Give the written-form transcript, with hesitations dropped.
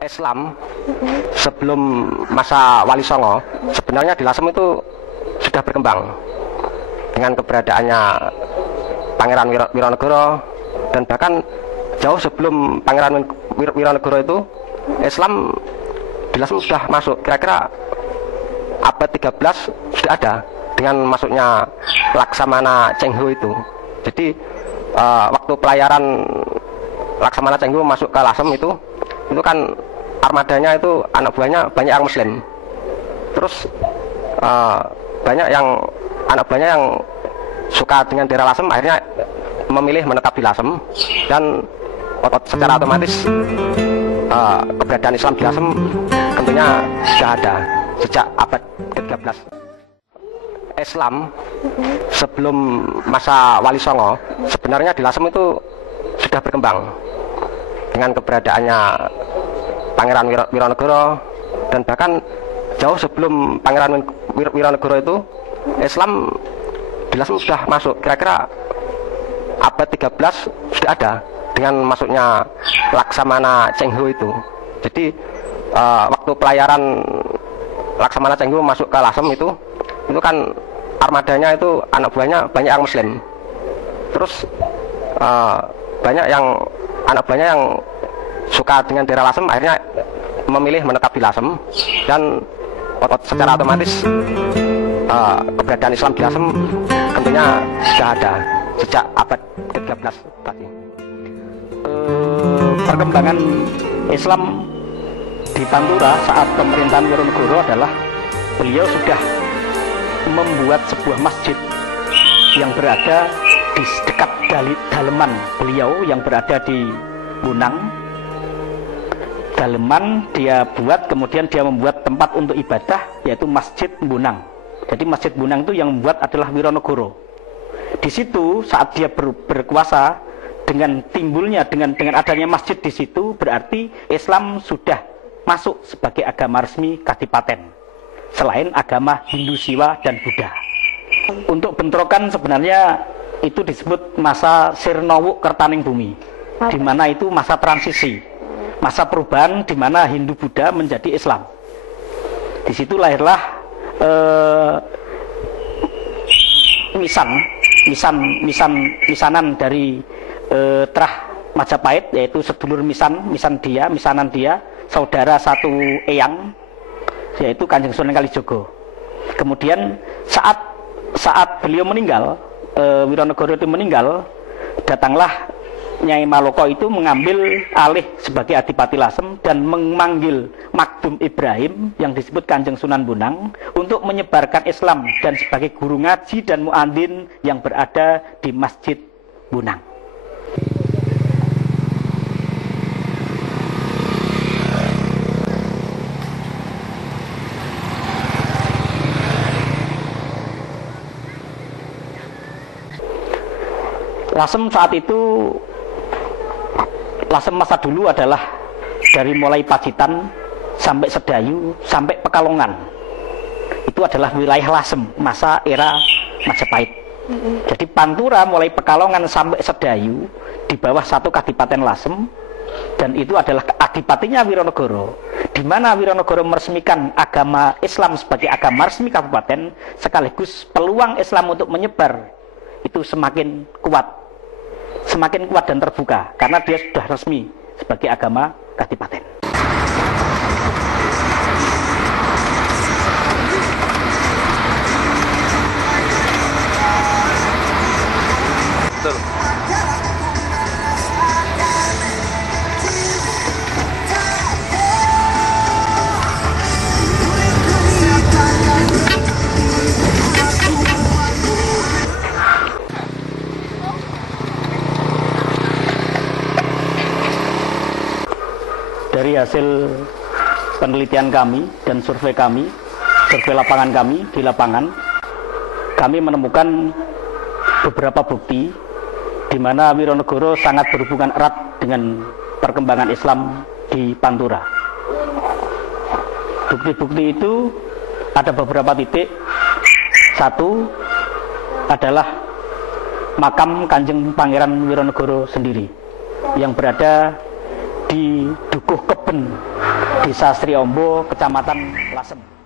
Islam sebelum masa Wali Songo sebenarnya di Lasem itu sudah berkembang dengan keberadaannya Pangeran Wironegoro, dan bahkan jauh sebelum Pangeran Wironegoro itu Islam di Lasem sudah masuk, kira-kira abad 13 sudah ada dengan masuknya Laksamana Cheng Ho itu. Jadi waktu pelayaran Laksamana Cheng Ho masuk ke Lasem itu kan armadanya itu anak buahnya banyak yang Muslim. Terus banyak yang anak buahnya yang suka dengan daerah Lasem akhirnya memilih menetap di Lasem, dan secara otomatis keberadaan Islam di Lasem tentunya sudah ada sejak abad ke-13. Islam sebelum masa Wali Songo sebenarnya di Lasem itu sudah berkembang dengan keberadaannya Pangeran Wironegoro, dan bahkan jauh sebelum Pangeran Wironegoro itu Islam di Lasem sudah masuk, kira-kira abad 13 sudah ada dengan masuknya Laksamana Cheng Ho itu. Jadi waktu pelayaran Laksamana Cheng Ho masuk ke Lasem itu kan armadanya itu anak buahnya banyak yang Muslim. Terus banyak yang anak buahnya yang suka dengan daerah Lasem akhirnya memilih menetap di Lasem, dan secara otomatis keberadaan Islam di Lasem tentunya sudah ada sejak abad ke-13 tadi. Perkembangan Islam di Pantura saat pemerintahan Wironegoro adalah beliau sudah membuat sebuah masjid yang berada di dekat daleman beliau yang berada di Bunang. Daleman dia buat, kemudian dia membuat tempat untuk ibadah, yaitu Masjid Bunang. Jadi Masjid Bunang itu yang membuat adalah Wironegoro. Di situ saat dia berkuasa, dengan timbulnya dengan adanya masjid di situ, berarti Islam sudah masuk sebagai agama resmi Kadipaten selain agama Hindu Siwa dan Buddha. Untuk bentrokan sebenarnya itu disebut masa Sirnowuk Kertaning Bumi, di mana itu masa transisi, masa perubahan di mana Hindu Buddha menjadi Islam. Di situ lahirlah misanan dari Trah Majapahit, yaitu sedulur misanan dia, saudara satu eyang, yaitu Kanjeng Sunan Kalijogo. Kemudian saat beliau meninggal, Wironegoro itu meninggal, datanglah Nyai Maloko itu mengambil alih sebagai Adipati Lasem dan memanggil Makdum Ibrahim yang disebut Kanjeng Sunan Bonang untuk menyebarkan Islam dan sebagai guru ngaji dan muadzin yang berada di Masjid Bonang. Lasem saat itu, Lasem masa dulu adalah dari mulai Pacitan sampai Sedayu sampai Pekalongan. Itu adalah wilayah Lasem masa era Majapahit. Jadi Pantura mulai Pekalongan sampai Sedayu di bawah satu Kadipaten Lasem, dan itu adalah adipatinya Wironegoro, di mana Wironegoro meresmikan agama Islam sebagai agama resmi kabupaten, sekaligus peluang Islam untuk menyebar itu semakin kuat dan terbuka karena dia sudah resmi sebagai agama Kadipaten. Betul. Dari hasil penelitian kami dan survei lapangan kami di lapangan, kami menemukan beberapa bukti di mana Wironegoro sangat berhubungan erat dengan perkembangan Islam di Pantura. Bukti-bukti itu ada beberapa titik. Satu adalah makam Kanjeng Pangeran Wironegoro sendiri yang berada di Dukuh Keben, Desa Sriombo, Kecamatan Lasem.